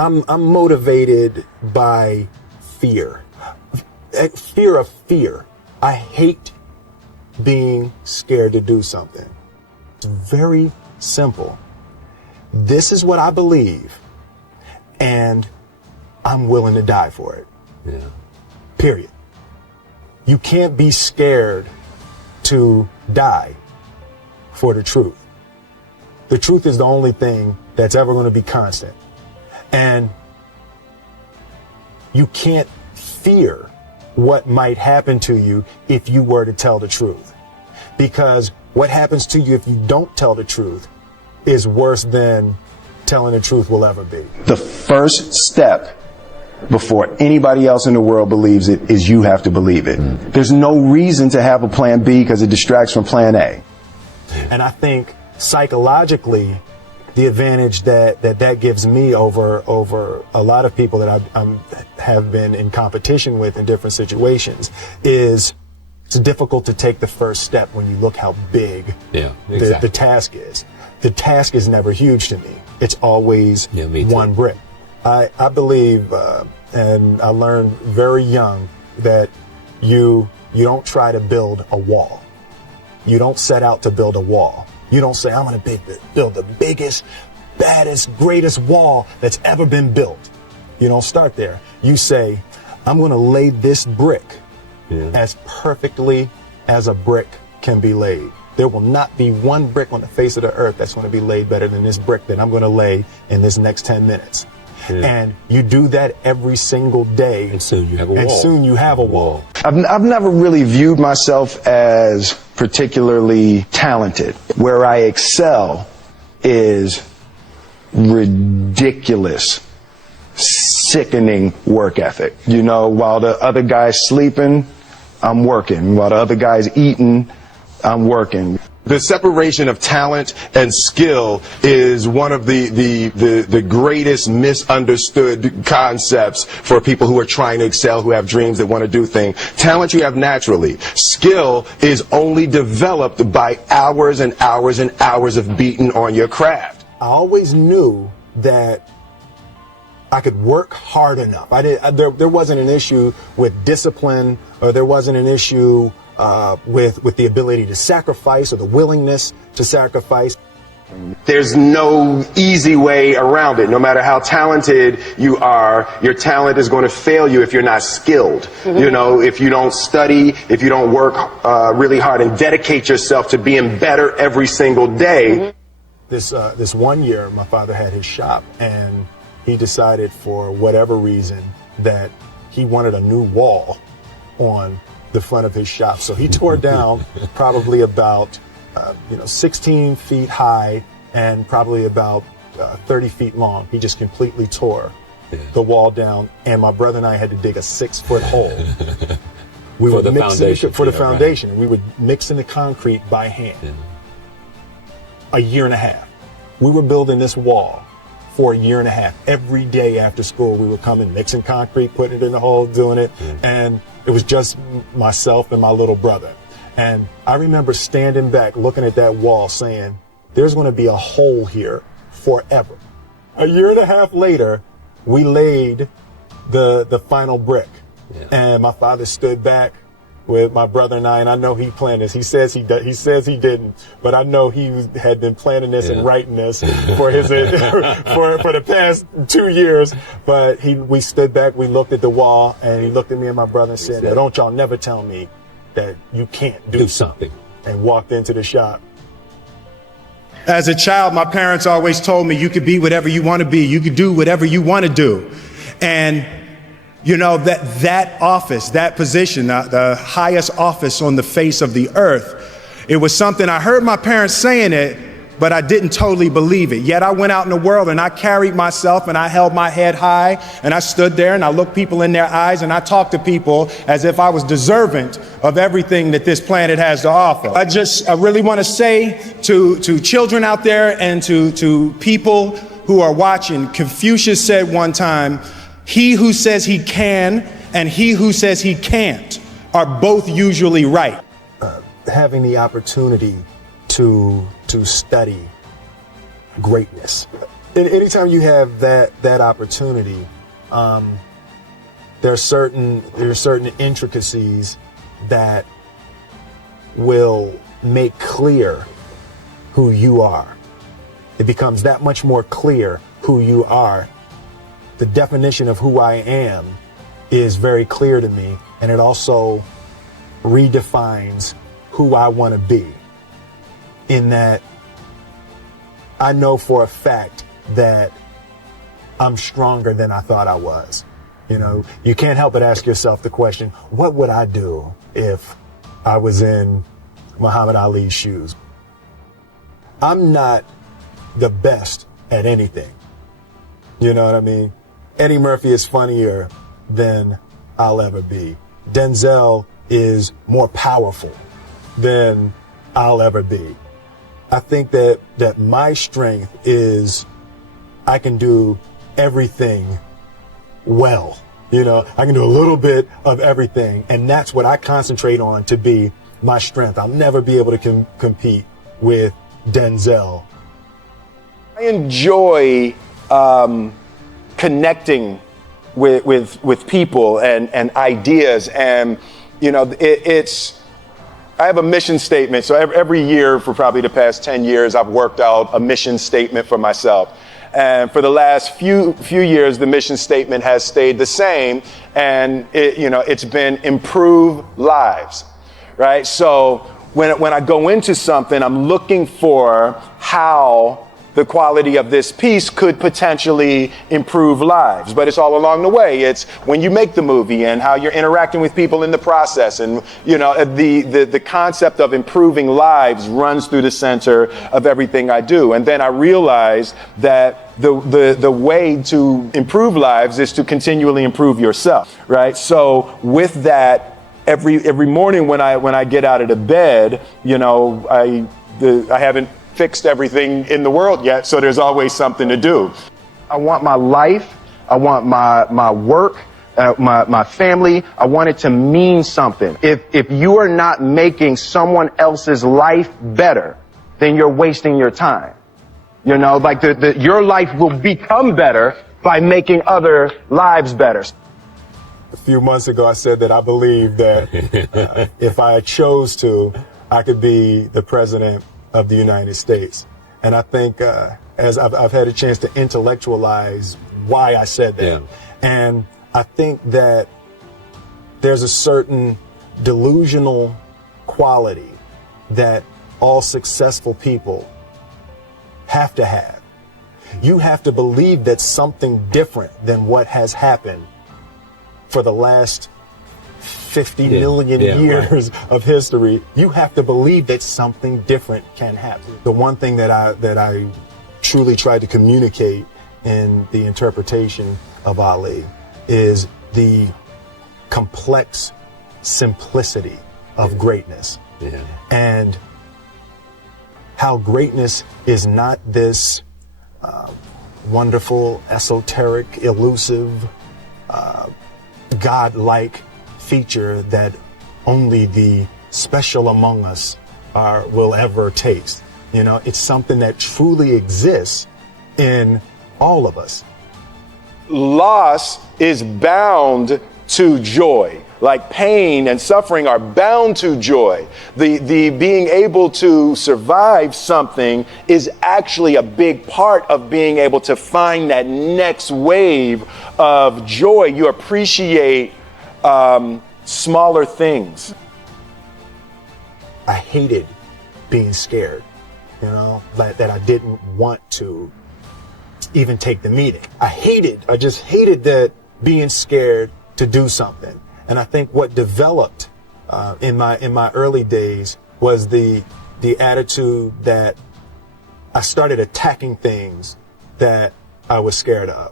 I'm motivated by fear. Fear of fear. I hate being scared to do something. It's very simple. This is what I believe, and I'm willing to die for it. Yeah. Period. You can't be scared to die for the truth. The truth is the only thing that's ever going to be constant. And you can't fear what might happen to you if you were to tell the truth. Because what happens to you if you don't tell the truth is worse than telling the truth will ever be. The first step before anybody else in the world believes it is you have to believe it. There's no reason to have a plan B because it distracts from plan A. And I think psychologically, the advantage that gives me over a lot of people that I have been in competition with in different situations is it's difficult to take the first step when you look how big the task is. The task is never huge to me. It's always one brick. I believe, and I learned very young, that you don't try to build a wall. You don't set out to build a wall. You don't say, I'm going to build the biggest, baddest, greatest wall that's ever been built. You don't start there. You say, I'm going to lay this brick as perfectly as a brick can be laid. There will not be one brick on the face of the earth that's going to be laid better than this brick that I'm going to lay in this next 10 minutes. And you do that every single day. And soon you have a wall. And soon you have a wall. I've never really viewed myself as particularly talented. Where I excel is ridiculous, sickening work ethic. You know, while the other guy's sleeping, I'm working. While the other guy's eating, I'm working. The separation of talent and skill is one of the greatest misunderstood concepts for people who are trying to excel, who have dreams, that want to do things. Talent you have naturally. Skill is only developed by hours and hours and hours of beating on your craft. I always knew that I could work hard enough. There wasn't an issue with discipline, or there wasn't an issue with the ability to sacrifice or the willingness to sacrifice. There's no easy way around it. No matter how talented you are, your talent is going to fail you if you're not skilled. You know, if you don't study, if you don't work really hard and dedicate yourself to being better every single day. This one year, my father had his shop, and he decided for whatever reason that he wanted a new wall on the front of his shop. So he tore down probably about 16 feet high and probably about 30 feet long. He just completely tore the wall down, and my brother and I had to dig a 6-foot hole. We for the foundation. For the foundation. Right. We would mix in the concrete by hand. A year and a half. We were building this wall for a year and a half. Every day after school, we would come in, mixing concrete, putting it in the hole, doing it, and it was just myself and my little brother. And I remember standing back, looking at that wall, saying, there's going to be a hole here forever. A year and a half later, we laid the final brick. And my father stood back with my brother and I know he planned this. He says he didn't, but I know he had been planning this and writing this for his for the past 2 years. But we stood back, we looked at the wall, and he looked at me and my brother and said, "Don't y'all never tell me that you can't do something," and walked into the shop. As a child, my parents always told me you could be whatever you want to be. You could do whatever you want to do. And you know, that office, that position, the highest office on the face of the earth, it was something I heard my parents saying it, but I didn't totally believe it. Yet I went out in the world and I carried myself and I held my head high and I stood there and I looked people in their eyes and I talked to people as if I was deserving of everything that this planet has to offer. I really want to say to children out there and to people who are watching, Confucius said one time, he who says he can and he who says he can't are both usually right. Having the opportunity to study greatness, anytime you have that opportunity, there are certain intricacies that will make clear who you are. It becomes that much more clear who you are. The definition of who I am is very clear to me, and it also redefines who I want to be. In that I know for a fact that I'm stronger than I thought I was. You know, you can't help but ask yourself the question, what would I do if I was in Muhammad Ali's shoes? I'm not the best at anything. You know what I mean? Eddie Murphy is funnier than I'll ever be. Denzel is more powerful than I'll ever be. I think that my strength is I can do everything well. You know, I can do a little bit of everything, and that's what I concentrate on to be my strength. I'll never be able to compete with Denzel. I enjoy connecting with people and ideas, and you know, I have a mission statement. So every year for probably the past 10 years, I've worked out a mission statement for myself. And for the last few years, the mission statement has stayed the same, and it's been improve lives, right? So when I go into something, I'm looking for how the quality of this piece could potentially improve lives. But it's all along the way. It's when you make the movie and how you're interacting with people in the process. And, you know, the concept of improving lives runs through the center of everything I do. And then I realized that the way to improve lives is to continually improve yourself, right? So with that, every morning when I get out of the bed, you know, I haven't fixed everything in the world yet, so there's always something to do. I want my life, I want my work, my family, I want it to mean something. If you are not making someone else's life better, then you're wasting your time. You know, like your life will become better by making other lives better. A few months ago, I said that I believe that if I chose to, I could be the president of the United States. And I think as I've had a chance to intellectualize why I said that. Yeah. And I think that there's a certain delusional quality that all successful people have to have. You have to believe that something different than what has happened for the last 50 million years of history. You have to believe that something different can happen. The one thing that I truly tried to communicate in the interpretation of Ali is the complex simplicity of greatness. Yeah. And how greatness is not this wonderful, esoteric, elusive, God-like feature that only the special among us will ever taste. You know, it's something that truly exists in all of us. Loss is bound to joy. Like pain and suffering are bound to joy. The being able to survive something is actually a big part of being able to find that next wave of joy. You appreciate smaller things. I hated being scared, you know, that I didn't want to even take the meeting. I just hated that being scared to do something. And I think what developed in my early days was the attitude that I started attacking things that I was scared of.